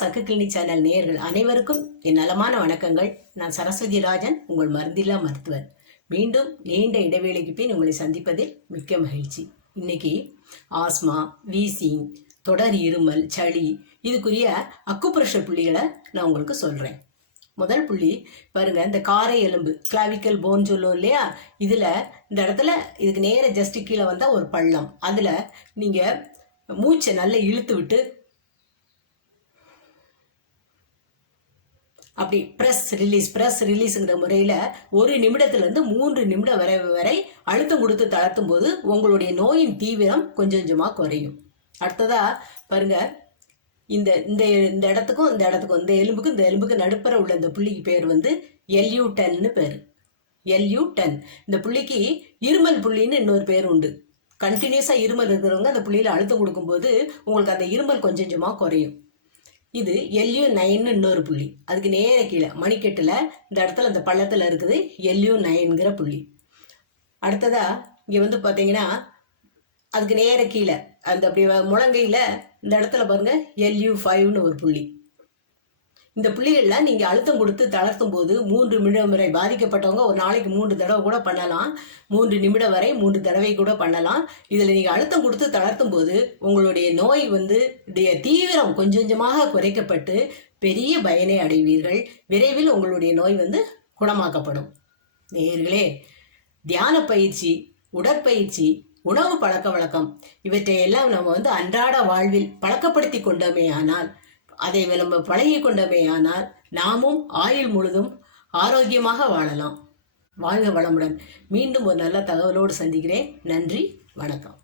சக்கு clinic channel நேயர்கள் அனைவருக்கும் என் நலமான வணக்கங்கள். நான் சரஸ்வதி ராஜன், உங்கள் மருந்தில்லா மருத்துவர். மீண்டும் நீண்ட இடைவேளைக்கு பின் உங்களை சந்திப்பதில் மிக்க மகிழ்ச்சி. இன்னைக்கு ஆஸ்மா, வீசிங், தொடர் இருமல், சளி இதுக்குரிய அக்குப்ரெஷர் புள்ளிகளை நான் உங்களுக்கு சொல்கிறேன். முதல் புள்ளி பாருங்க, இந்த காரை எலும்பு கிளாவிக்கல் போன் சொல்லுவோம் இல்லையா, இதில் இந்த இடத்துல இதுக்கு நேர ஜஸ்ட் கீழே வந்தால் ஒரு பள்ளம், அதில் நீங்கள் மூச்சை நல்லா இழுத்து விட்டு அப்படி ப்ரெஸ் ரிலீஸுங்கிற முறையில் 1 நிமிடத்துலேருந்து 3 நிமிடம் வரை அழுத்தம் கொடுத்து தளர்த்தும் போது உங்களுடைய நோயின் தீவிரம் கொஞ்சம் கொஞ்சமாக குறையும். அடுத்ததாக பாருங்க, இந்த இந்த இந்த இடத்துக்கும் இந்த எலும்புக்கு நடுப்புற உள்ள இந்த புள்ளிக்கு பேர் வந்து LU10ன்னு பேர். LU10 இந்த புள்ளிக்கு இருமல் புள்ளின்னு இன்னொரு பேர் உண்டு. கண்டினியூஸாக இருமல் இருக்கிறவங்க அந்த புள்ளியில் அழுத்தம் கொடுக்கும்போது உங்களுக்கு அந்த இருமல் கொஞ்சம் கொஞ்சமாக குறையும். இது LU9ன்னு இன்னொரு புள்ளி, அதுக்கு நேர கீழே மணிக்கட்டில் இந்த இடத்துல அந்த பள்ளத்தில் இருக்குது LU9ங்கிற புள்ளி. அடுத்ததா இங்கே வந்து பார்த்தீங்கன்னா அதுக்கு நேர கீழே அந்த அப்படி முழங்கையில் இந்த இடத்துல பாருங்க LU5ன்னு ஒரு புள்ளி. இந்த புள்ளிகளில் நீங்கள் அழுத்தம் கொடுத்து தளர்த்தும் போது 3 நிமிடம் வரை பாதிக்கப்பட்டவங்க ஒரு நாளைக்கு 3 தடவை கூட பண்ணலாம். 3 நிமிடம் வரை 3 தடவை கூட பண்ணலாம். இதில் நீங்கள் அழுத்தம் கொடுத்து தளர்த்தும் போது உங்களுடைய நோய் வந்து தீவிரம் கொஞ்சம் கொஞ்சமாக குறைக்கப்பட்டு பெரிய பயனை அடைவீர்கள். விரைவில் உங்களுடைய நோய் வந்து குணமாக்கப்படும். நேயர்களே, தியான பயிற்சி, உடற்பயிற்சி, உணவு பழக்க வழக்கம் இவற்றையெல்லாம் நம்ம வந்து அன்றாட வாழ்வில் பழக்கப்படுத்தி கொண்டோமே ஆனால், அதை நம்ம பழகி கொண்டோமே ஆனால் நாமும் ஆயுள் முழுதும் ஆரோக்கியமாக வாழலாம். வாழ்க வளமுடன். மீண்டும் ஒரு நல்ல தகவலோடு சந்திக்கிறேன். நன்றி, வணக்கம்.